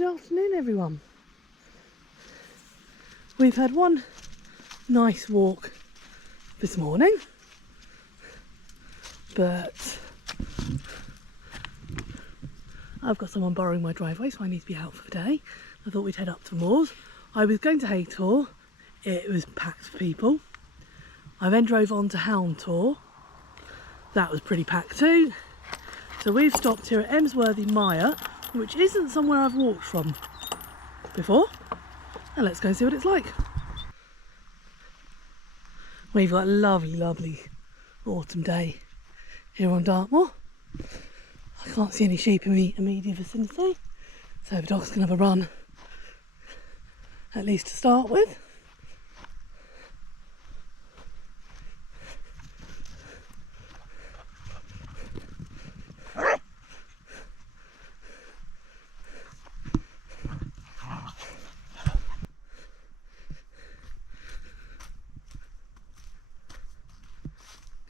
Good afternoon, everyone. We've had one nice walk this morning, but I've got someone borrowing my driveway, so I need to be out for the day. I thought we'd head up to the moors. I was going to Haytor, it was packed for people. I then drove on to Hound Tor, that was pretty packed too. So we've stopped here at Emsworthy Mire, which isn't somewhere I've walked from before, and let's go and see what it's like. We've got a lovely autumn day here on Dartmoor. I can't see any sheep in the immediate vicinity, so the dogs can have a run, at least to start with.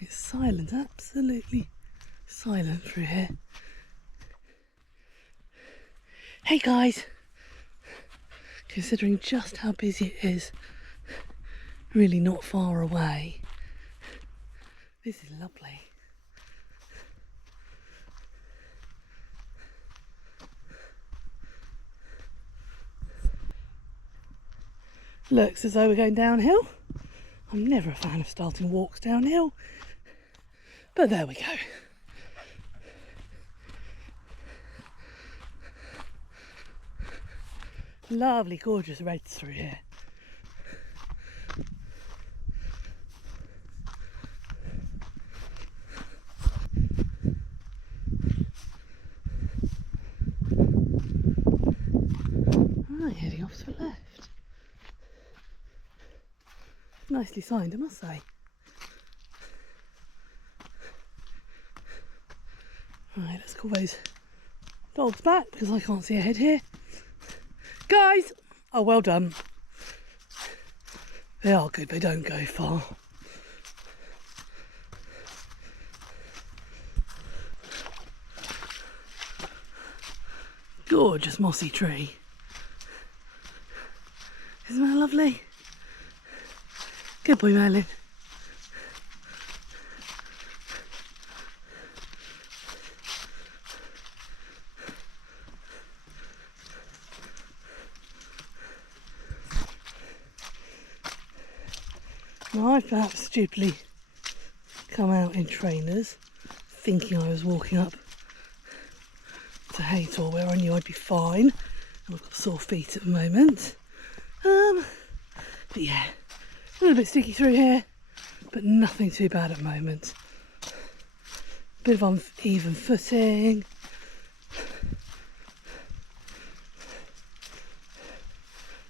It's silent, absolutely silent through here. Hey guys, considering just how busy it is, really not far away. This is lovely. Looks as though we're going downhill. I'm never a fan of starting walks downhill, but there we go. Lovely, gorgeous reds through here. Right, heading off to the left. Nicely signed, I must say. Right, let's call those dogs back because I can't see ahead here. Guys! Oh, well done. They are good, they don't go far. Gorgeous mossy tree. Isn't that lovely? Good boy, Merlin. Now, I've perhaps stupidly come out in trainers, thinking I was walking up to Haytor where I knew I'd be fine. And I've got sore feet at the moment. But yeah, a little bit sticky through here, but nothing too bad at the moment. Bit of uneven footing.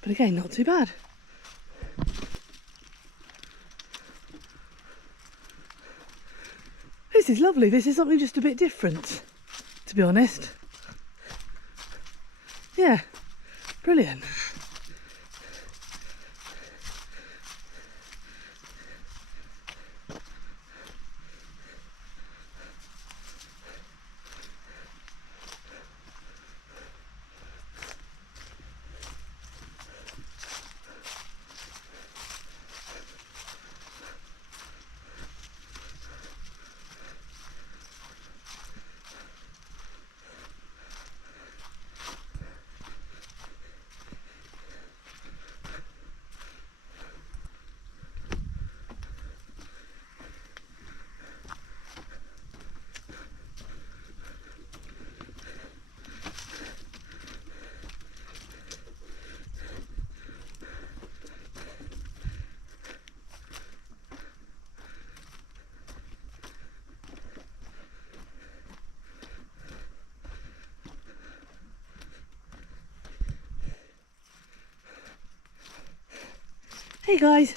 But again, not too bad. This is lovely. This is something just a bit different, to be honest. Yeah, brilliant. Hey guys.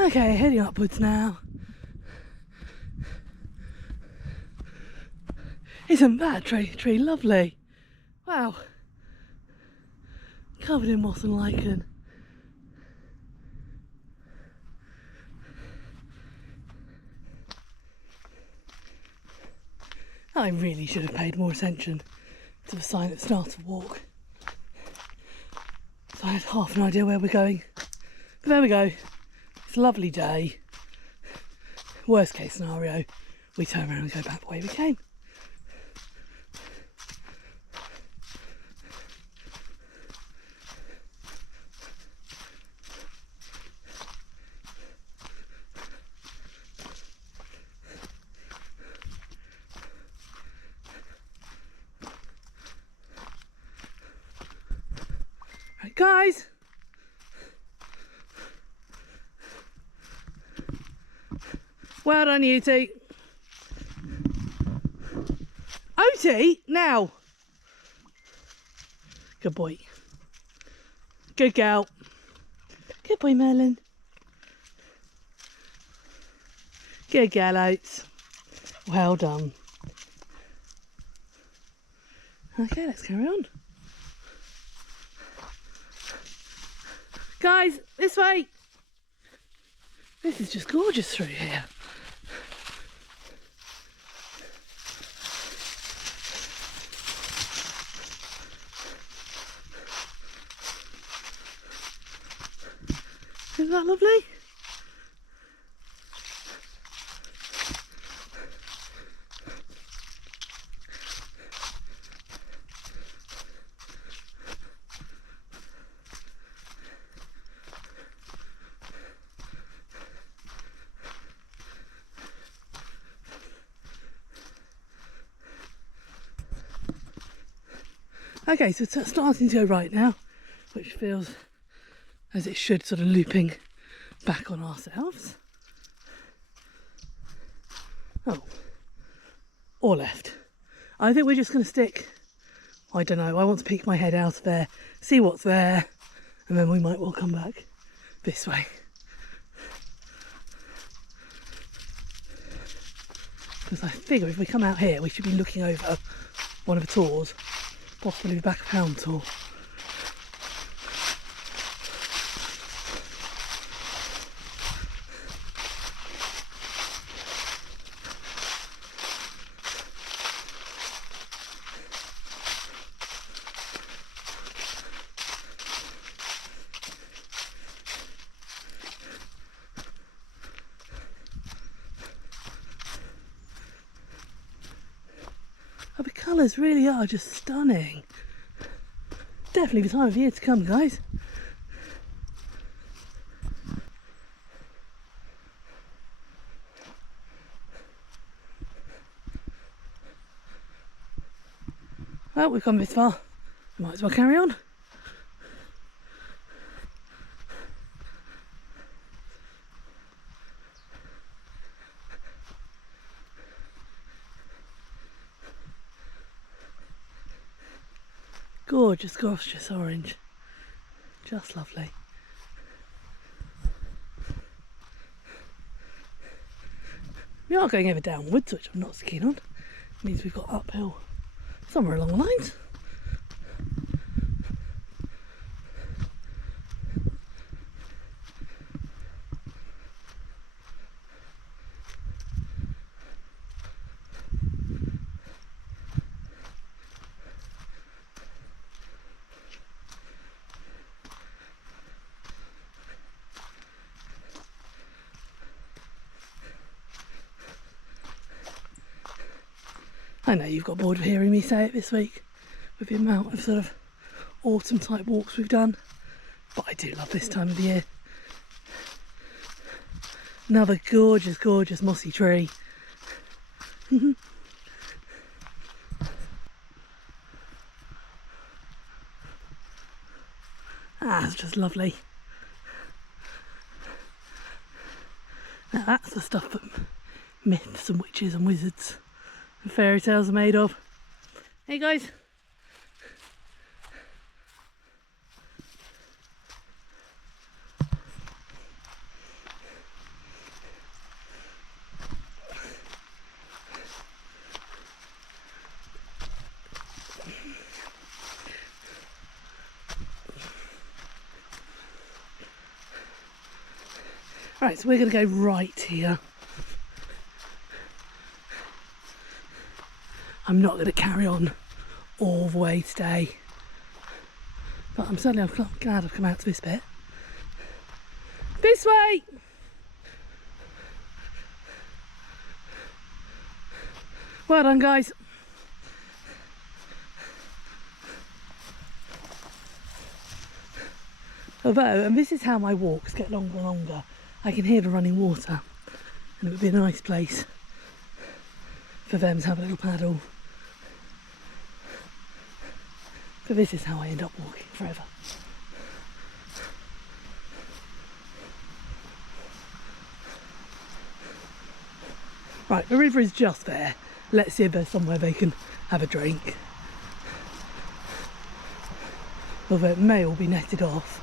Okay, heading upwards now. Isn't that tree lovely? Wow. Covered in moss and lichen. I really should have paid more attention to the sign at the start of the walk. So I had half an idea where we're going. But there we go. It's a lovely day. Worst case scenario, we turn around and go back the way we came. Right, guys. Well done, you two. Oti, now. Good boy. Good girl. Good boy, Merlin. Good girl, Oats. Well done. Okay, let's carry on. Guys, this way. This is just gorgeous through here. Isn't that lovely? Okay, so it's starting to go right now, which feels as it should, sort of looping back on ourselves. Oh, or left. I think we're just going to stick, I don't know, I want to peek my head out of there, see what's there, and then we might well come back this way. Because I figure if we come out here, we should be looking over one of the tors, possibly the back of Hound Tor. Oh, the colours really are just stunning. Definitely the time of year to come, guys. Well, we've come this far. We might as well carry on. Gorgeous, gorgeous orange. Just lovely. We are going over downwards, which I'm not so keen on. It means we've got uphill somewhere along the lines. I know you've got bored of hearing me say it this week with the amount of sort of autumn type walks we've done, but I do love this time of the year. Another gorgeous, gorgeous mossy tree. Ah, it's just lovely. Now that's the stuff that myths and witches and wizards and fairy tales are made of. Hey guys. Right, so we're going to go right here. I'm not going to carry on all the way today, but I'm glad I've come out to this bit. This way! Well done, guys. Although, and this is how my walks get longer and longer, I can hear the running water, and it would be a nice place for them to have a little paddle. But this is how I end up walking forever. Right, the river is just there. Let's see if there's somewhere they can have a drink. Although it may all be netted off.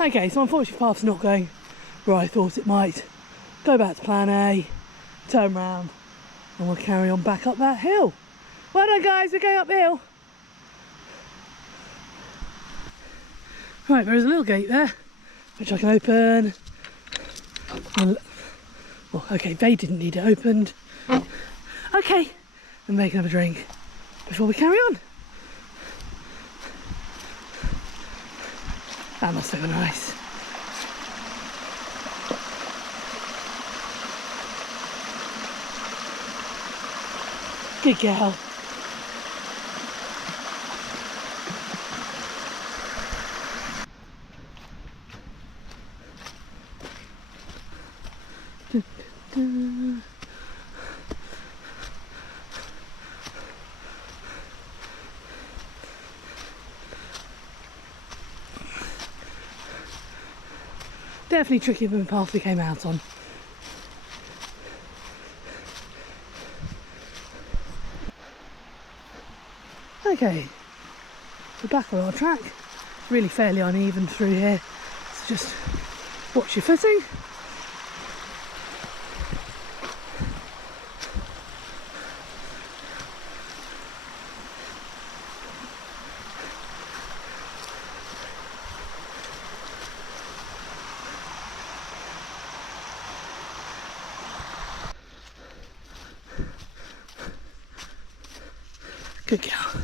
Okay, so unfortunately the path's not going where I thought it might. Go back to plan A, turn round, and we'll carry on back up that hill. Well done, guys, we're going up the hill. Right, there's a little gate there, which I can open. Well, okay, they didn't need it opened. Okay, and they can have a drink before we carry on. That must have been nice. Good girl. Definitely trickier than the path we came out on. Okay, we're back on our track. Really fairly uneven through here, so just watch your footing. Good girl.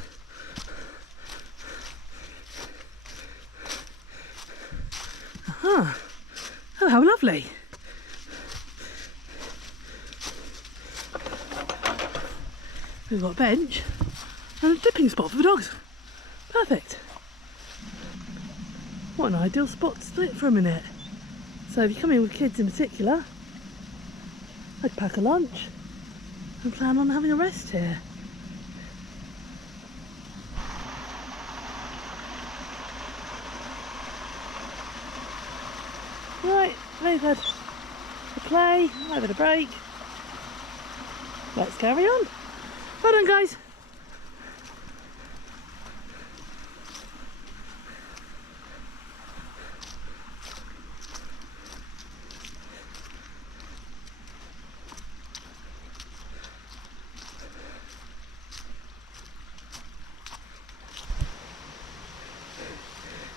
Aha. Oh, how lovely. We've got a bench and a dipping spot for the dogs. Perfect. What an ideal spot to sit for a minute. So if you come in with kids in particular, I'd pack a lunch and plan on having a rest here. Right, they've had a play, I've had a break. Let's carry on. Well done, guys.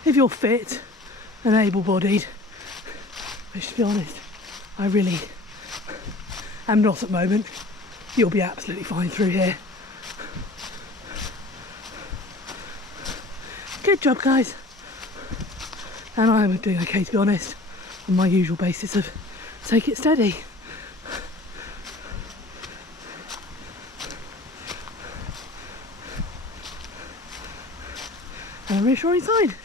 If you're fit and able-bodied, which to be honest, I really am not at the moment, you'll be absolutely fine through here. Good job, guys. And I'm doing okay, to be honest, on my usual basis of take it steady. And a reassuring sign.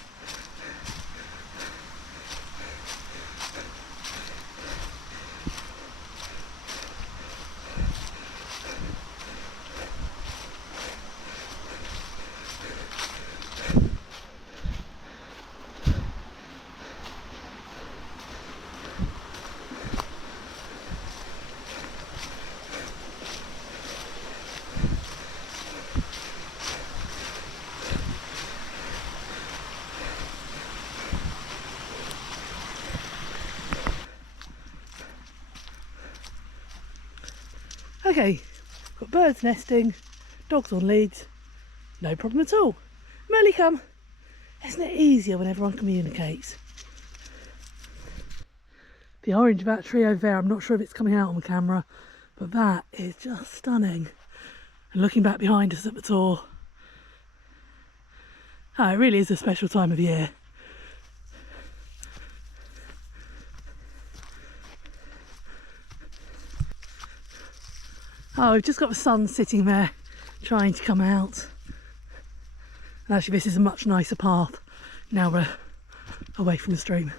Okay, got birds nesting, dogs on leads, no problem at all. Merely come. Isn't it easier when everyone communicates? The orange battery over there, I'm not sure if it's coming out on the camera, but that is just stunning. And looking back behind us at the Tor, oh, it really is a special time of year. Oh, we've just got the sun sitting there trying to come out. And actually this is a much nicer path now we're away from the stream.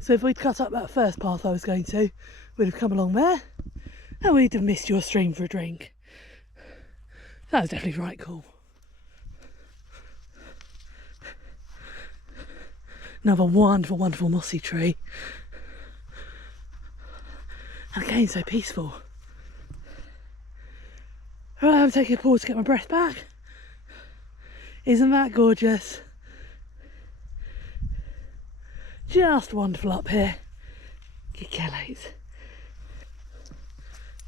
So if we'd cut up that first path I was going to, we'd have come along there and we'd have missed your stream for a drink. That was definitely right cool. Another wonderful, wonderful mossy tree. And again, so peaceful. Right, I'm taking a pause to get my breath back. Isn't that gorgeous? Just wonderful up here. Gigalates.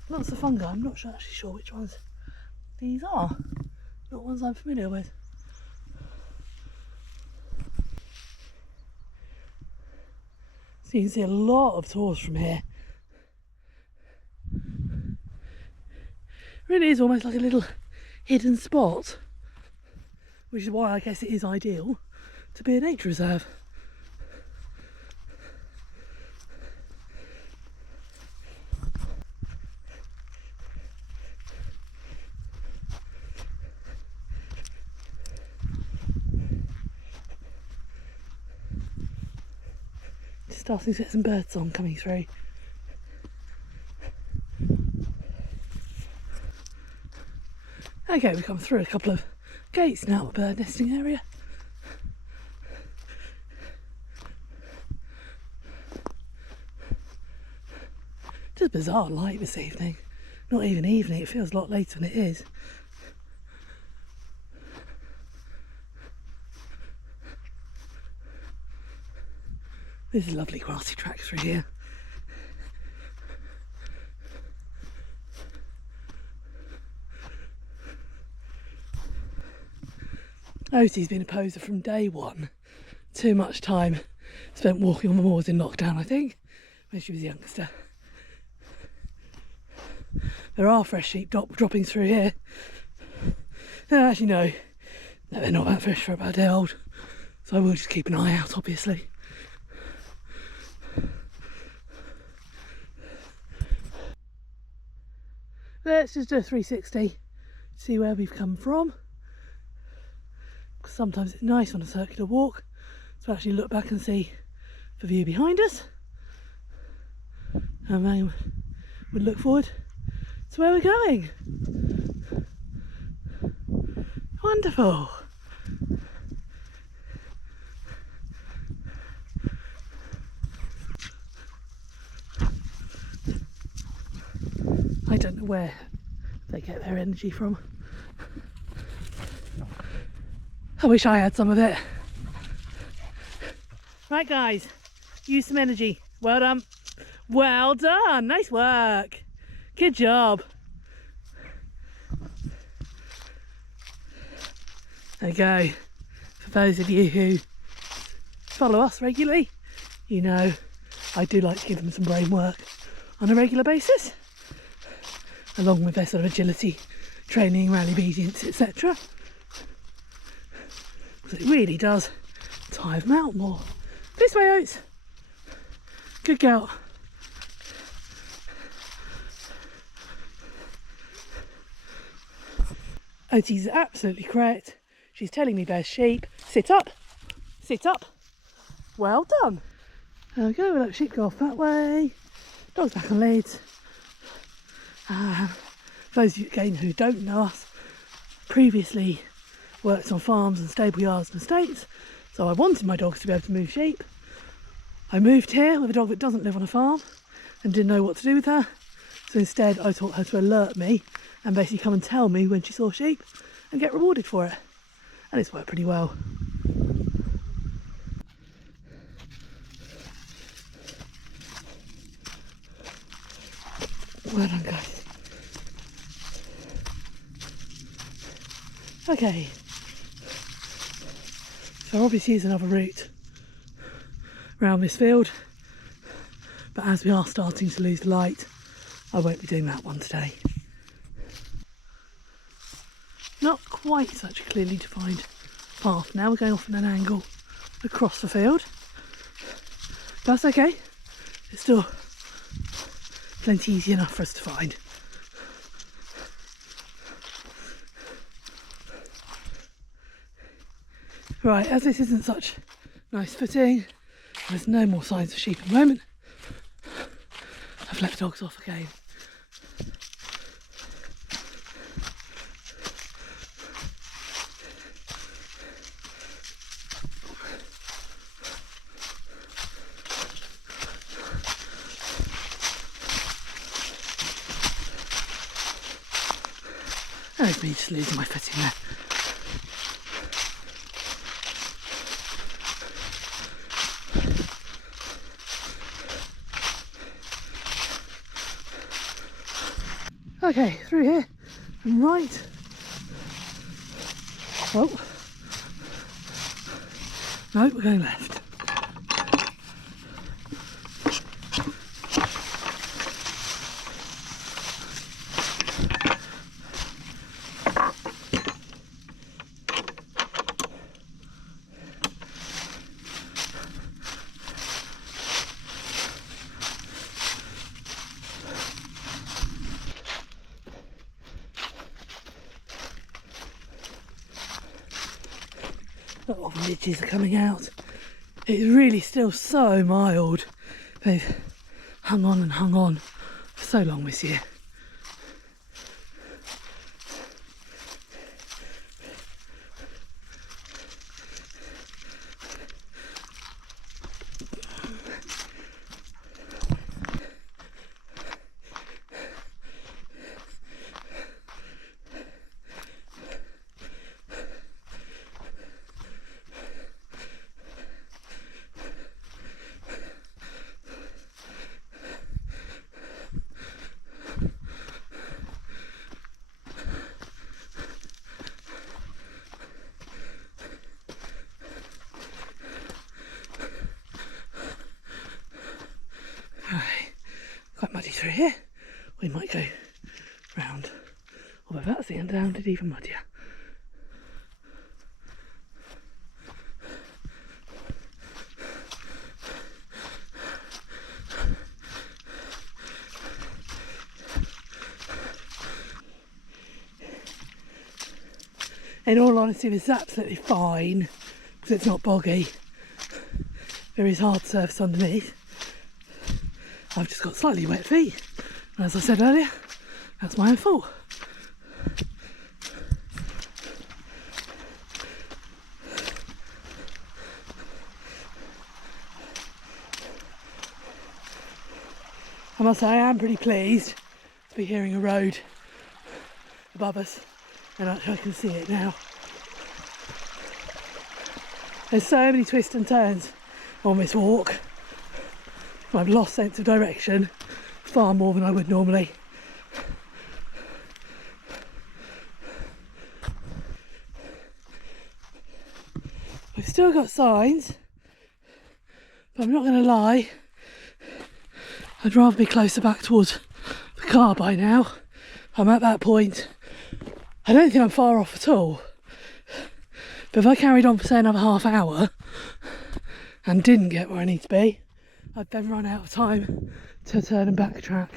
Lots of fungi. I'm not actually sure which ones these are. Not ones I'm familiar with. So you can see a lot of tors from here. Really is almost like a little hidden spot, which is why I guess it is ideal to be a nature reserve. Just starting to get some bird song coming through. Okay, we've come through a couple of gates now, the bird nesting area. Just bizarre light this evening. Not even evening, it feels a lot later than it is. There's a lovely grassy track through here. Otie's been a poser from day one. Too much time spent walking on the moors in lockdown, I think, when she was a youngster. There are fresh sheep dropping through here. Actually, no, they're not that fresh for about a day old, so I will just keep an eye out, obviously. Let's just do a 360, see where we've come from. Sometimes it's nice on a circular walk to actually look back and see the view behind us, and then we'll look forward to where we're going. Wonderful. I don't know where they get their energy from. I wish I had some of it. Right guys, use some energy. Well done. Well done. Nice work. Good job. There you go. For those of you who follow us regularly, you know I do like to give them some brain work on a regular basis, along with their sort of agility training, rally obedience, etc. It really does tire them out more. This way, Oats. Good girl. Oatie's absolutely correct. She's telling me there's sheep. Sit up. Sit up. Well done. There we go. We'll let sheep go off that way. Dog's back on leads. For those of you again who don't know us, previously worked on farms and stable yards and estates, so I wanted my dogs to be able to move sheep. I moved here with a dog that doesn't live on a farm and didn't know what to do with her, so instead I taught her to alert me and basically come and tell me when she saw sheep and get rewarded for it, and it's worked pretty well. Well done, guys. Okay. So obviously is another route around this field, but as we are starting to lose the light, I won't be doing that one today. Not quite such a clearly defined path now. We're going off at an angle across the field. That's okay. It's still plenty easy enough for us to find. Right, as this isn't such nice footing, there's no more signs of sheep at the moment. I've let the dogs off again. There's me just losing my footing there. Okay, through here and right. Oh, no, we're going left. All the ridges are coming out. It's really still so mild. They've hung on and hung on for so long this year. Quite muddy through here. We might go round, although that's the end down, it's even muddier. In all honesty, this is absolutely fine because it's not boggy. There is hard surface underneath. I've just got slightly wet feet, and as I said earlier, that's my own fault. I must say I am pretty pleased to be hearing a road above us, and actually I can see it now. There's so many twists and turns on this walk. I've lost sense of direction far more than I would normally. I've still got signs, but I'm not going to lie, I'd rather be closer back towards the car by now. I'm at that point. I don't think I'm far off at all, but if I carried on for say another half hour and didn't get where I need to be, I'd then run out of time to turn and backtrack.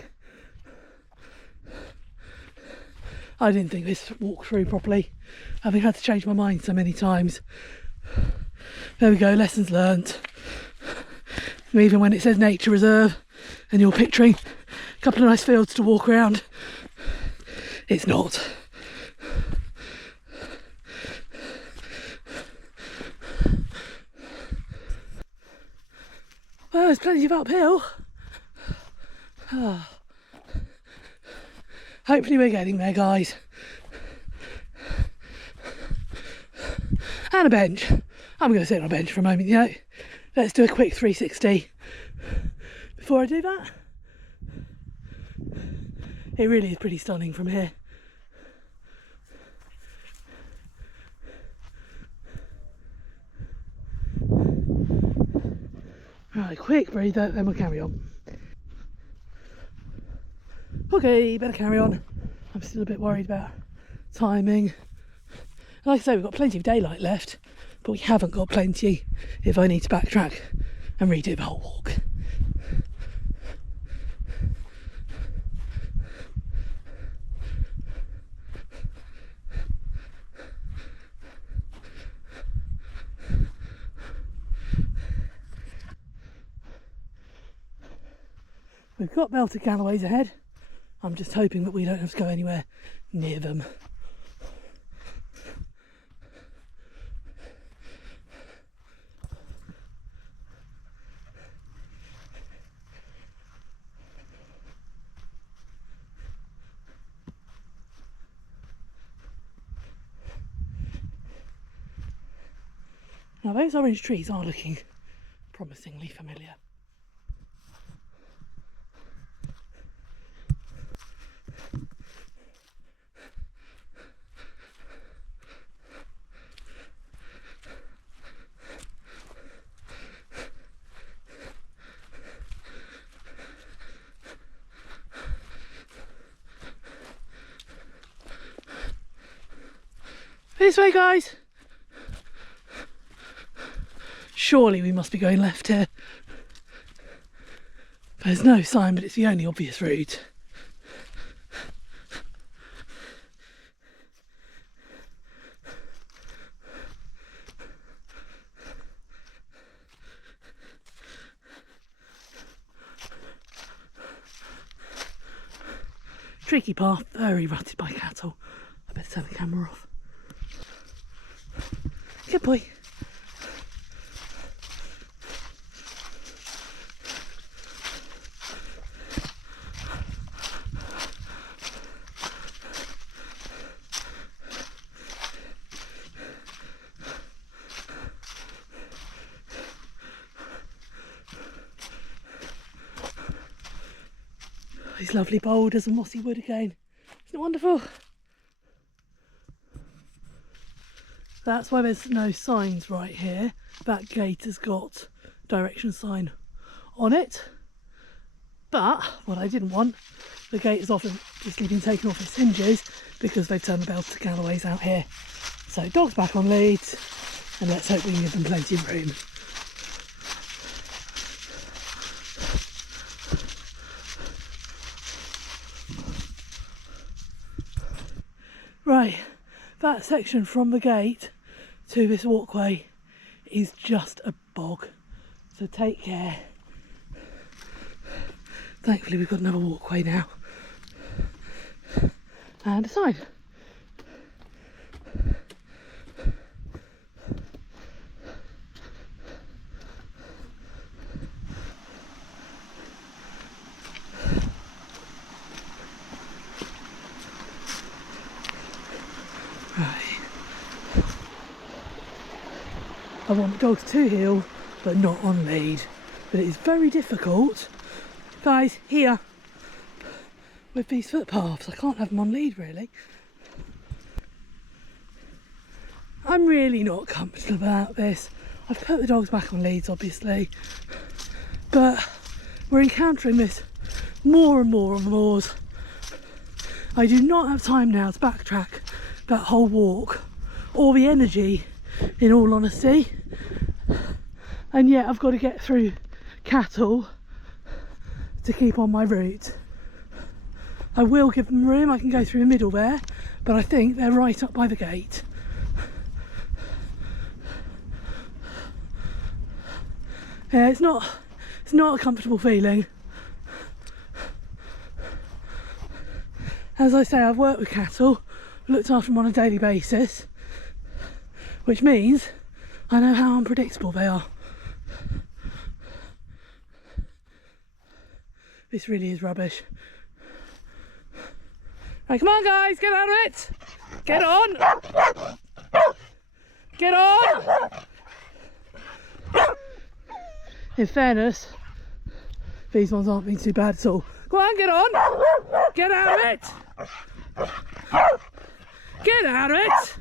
I didn't think this walk through properly, having had to change my mind so many times. There we go, lessons learnt. Even when it says nature reserve and you're picturing a couple of nice fields to walk around, it's not. Well, there's plenty of uphill. Hopefully we're getting there, guys. And a bench. I'm going to sit on a bench for a moment, you know. Let's do a quick 360. Before I do that, It really is pretty stunning from here. Right, quick breather, then we'll carry on. Okay, better carry on. I'm still a bit worried about timing. Like I say, we've got plenty of daylight left, but we haven't got plenty if I need to backtrack and redo the whole walk. We've got belted galloways ahead. I'm just hoping that we don't have to go anywhere near them. Now those orange trees are looking promisingly familiar. This way, guys! Surely we must be going left here. There's no sign, but it's the only obvious route. Tricky path, very rutted by cattle. I better turn the camera off. Good boy. These lovely boulders and mossy wood again. Isn't it wonderful? That's why there's no signs right here. That gate has got direction sign on it. But what I didn't want, the gate has obviously been taken off its hinges because they've turned the belted galloways out here. So dogs back on leads, and let's hope we can give them plenty of room. Right, that section from the gate to this walkway is just a bog, so take care. Thankfully we've got another walkway now and a sign. I want the dogs to heel, but not on lead. But it is very difficult, guys, here, with these footpaths. I can't have them on lead, really. I'm really not comfortable about this. I've put the dogs back on leads, obviously, but we're encountering this more and more on the moors. I do not have time now to backtrack that whole walk, or the energy, in all honesty, and yet I've got to get through cattle to keep on my route. I will give them room, I can go through the middle there, but I think they're right up by the gate. Yeah, it's not a comfortable feeling. As I say, I've worked with cattle, looked after them on a daily basis, which means I know how unpredictable they are. This really is rubbish. Right, come on guys, get out of it! Get on! Get on! In fairness, these ones aren't being too bad at all. Go on, get on! Get out of it! Get out of it!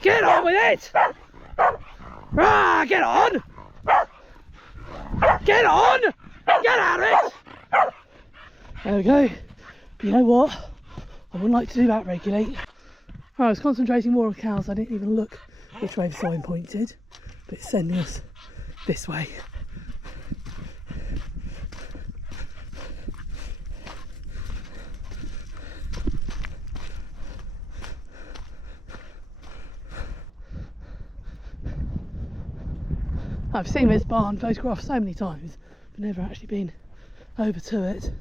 Get on with it! Ah, get on! Get on! Get out of it! There we go. But you know what? I wouldn't like to do that regularly. I was concentrating more on cows. I didn't even look which way the sign pointed, but it's sending us this way. I've seen this barn photographed so many times, but never actually been over to it.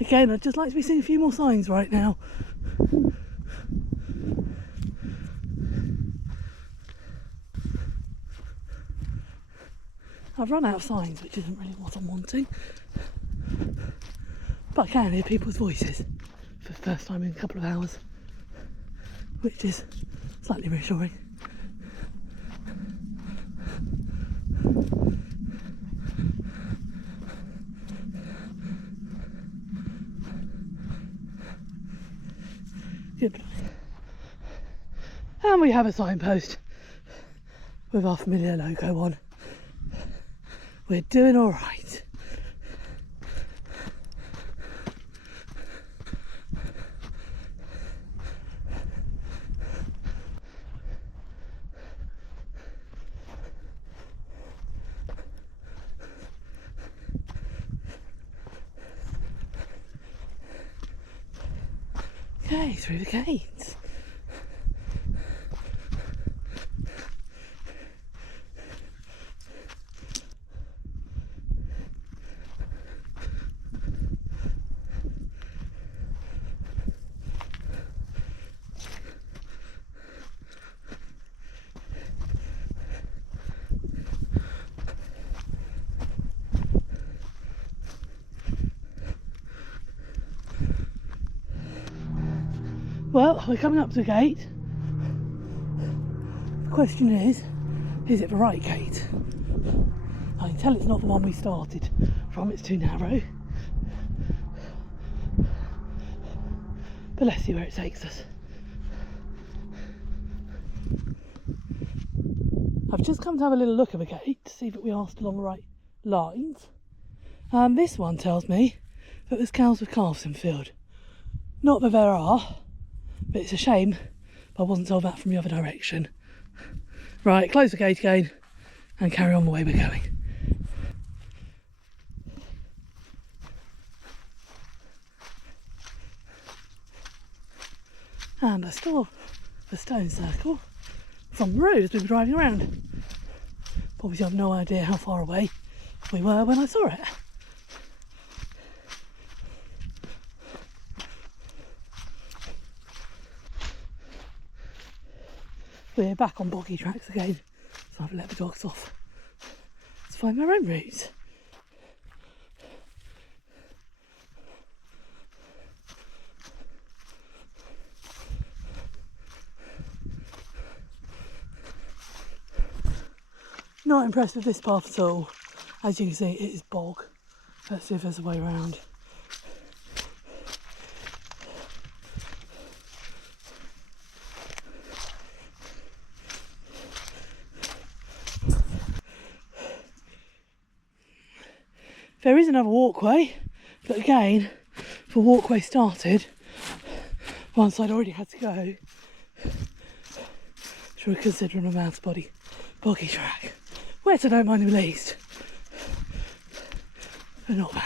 Again, I'd just like to be seeing a few more signs right now. I've run out of signs, which isn't really what I'm wanting. But I can hear people's voices for the first time in a couple of hours, which is slightly reassuring. Good. And we have a signpost with our familiar logo on. We're doing all right. Okay, through the gates. Well, we're coming up to the gate. The question is it the right gate? I can tell it's not the one we started from, it's too narrow. But let's see where it takes us. I've just come to have a little look at the gate to see that we are still on the right lines. This one tells me that there's cows with calves in field. Not that there are, but it's a shame I wasn't told that from the other direction. Right, close the gate again and carry on the way we're going. And I saw the stone circle from the road as we were driving around. Obviously I've no idea how far away we were when I saw it. We're back on boggy tracks again, so I've let the dogs off to find their own routes. Not impressed with this path at all. As you can see, it is bog. Let's see if there's a way around. There is another walkway, but again, the walkway started once I'd already had to go through a considerable amount of boggy track. Wet I don't mind the least, but not bad.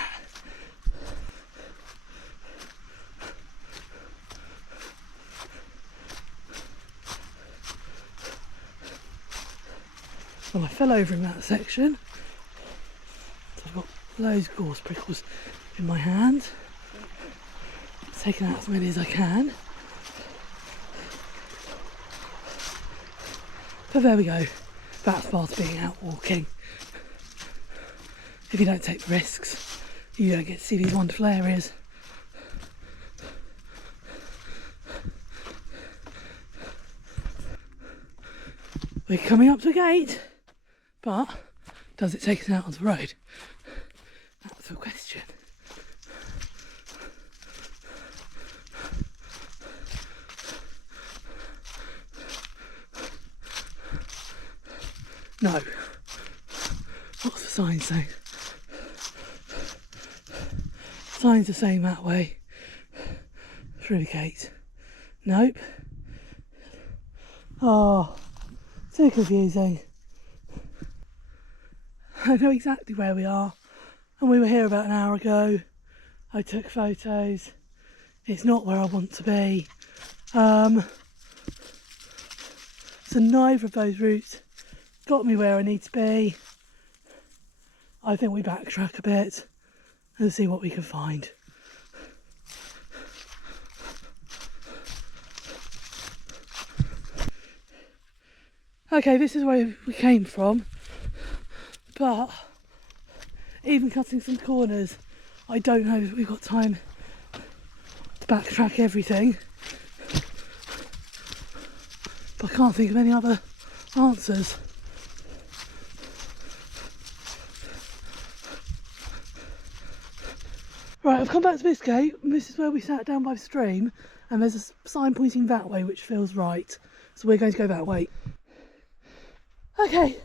Well, I fell over in that section, so I've got those gorse prickles in my hand, taking out as many as I can. But there we go, that's part of being out walking. if you don't take the risks, you don't get to see these wonderful areas. We're coming up to a gate, but does it take us out on the road? That's the question. No. What's the sign saying? Signs are saying that way. Through the gate. Nope. Oh, so confusing. I know exactly where we are, and we were here about an hour ago. I took photos. It's not where I want to be. So neither of those routes got me where I need to be. I think we backtrack a bit and see what we can find. Okay, this is where we came from, but even cutting some corners, I don't know if we've got time to backtrack everything. But I can't think of any other answers. Right, I've come back to this gate, and this is where we sat down by the stream, and there's a sign pointing that way, which feels right. So we're going to go that way. Okay,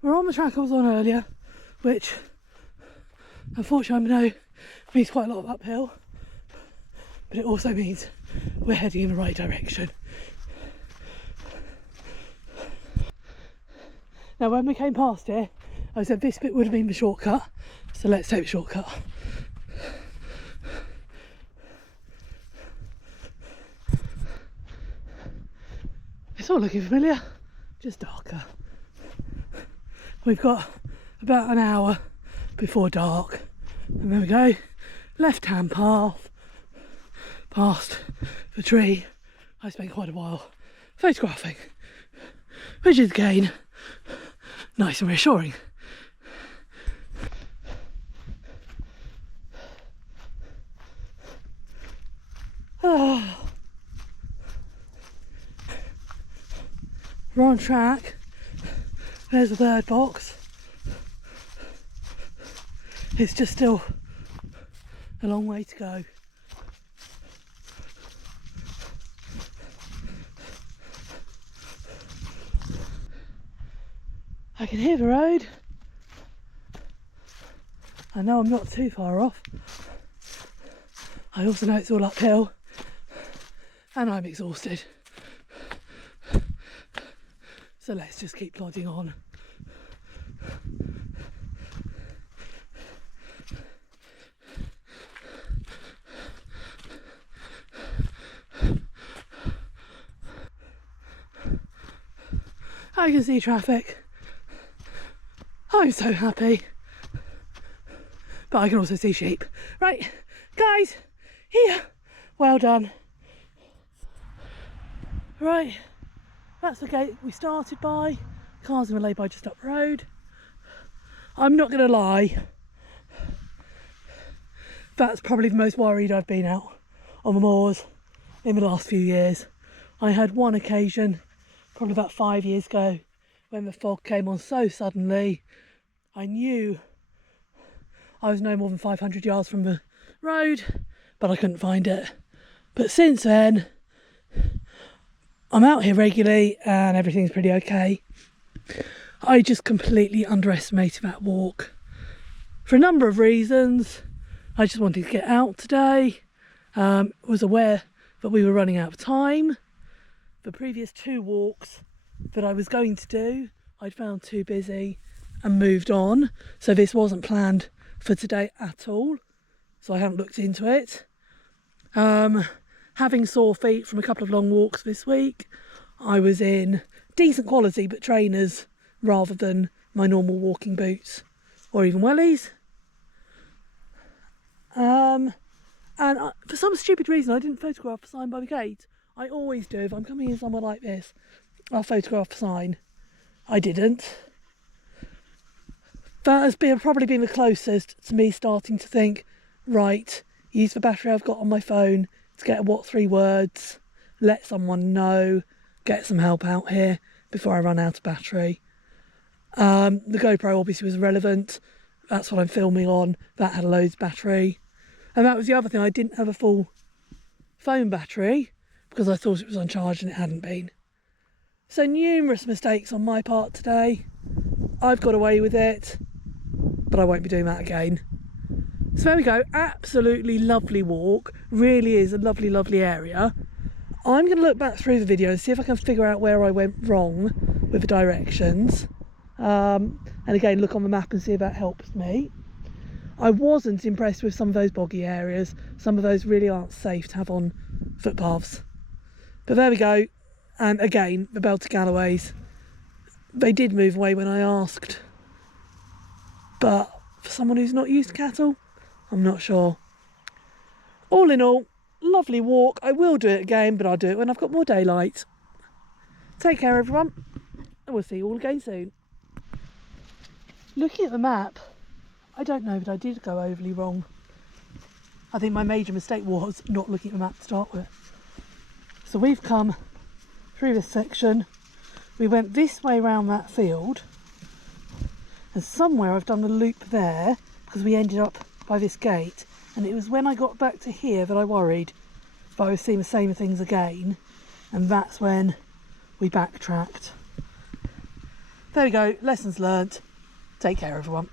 we're on the track I was on earlier, which unfortunately I know means quite a lot of uphill, but it also means we're heading in the right direction. Now when we came past here, I said this bit would have been the shortcut, so let's take the shortcut. It's all looking familiar, just darker. We've got about an hour before dark, and there we go, left hand path, past the tree I spent quite a while photographing, which is again nice and reassuring. We're on track. There's the bird box. It's just still a long way to go. I can hear the road. I know I'm not too far off. I also know it's all uphill and I'm exhausted. So let's just keep plodding on. I can see traffic. I'm so happy. But I can also see sheep. Right, guys, here. Well done. Right, that's the gate we started by. Cars in the lay-by just up the road. I'm not going to lie. That's probably the most worried I've been out on the moors in the last few years. I had one occasion, probably about 5 years ago, when the fog came on so suddenly. I knew I was no more than 500 yards from the road, but I couldn't find it. But since then, I'm out here regularly and everything's pretty okay. I just completely underestimated that walk for a number of reasons. I just wanted to get out today. Was aware that we were running out of time. The previous 2 walks that I was going to do, I'd found too busy and moved on. So this wasn't planned for today at all. So I haven't looked into it. Having sore feet from a couple of long walks this week, I was in decent quality but trainers rather than my normal walking boots or even wellies. And for some stupid reason I didn't photograph the sign by the gate. I always do. If I'm coming in somewhere like this, I'll photograph the sign. I didn't. That has probably been the closest to me starting to think, right, use the battery I've got on my phone to get what 3 words, let someone know, get some help out here before I run out of battery. The GoPro obviously was relevant. That's what I'm filming on. That had loads of battery. And that was the other thing. I didn't have a full phone battery because I thought it was on charge and it hadn't been. So numerous mistakes on my part today. I've got away with it, but I won't be doing that again. So there we go. Absolutely lovely walk. Really is a lovely, lovely area. I'm going to look back through the video and see if I can figure out where I went wrong with the directions. And again, look on the map and see if that helps me. I wasn't impressed with some of those boggy areas. Some of those really aren't safe to have on footpaths. But there we go. And again, the Belter Galloways, they did move away when I asked. But for someone who's not used to cattle, I'm not sure. All in all, lovely walk. I will do it again, but I'll do it when I've got more daylight. Take care, everyone, and we'll see you all again soon. Looking at the map, I don't know, but I did go overly wrong. I think my major mistake was not looking at the map to start with. So we've come through this section. We went this way around that field, and somewhere I've done a loop there because we ended up by this gate, and it was when I got back to here that I worried if I was seeing the same things again, and that's when we backtracked. There we go, lessons learnt. Take care, everyone.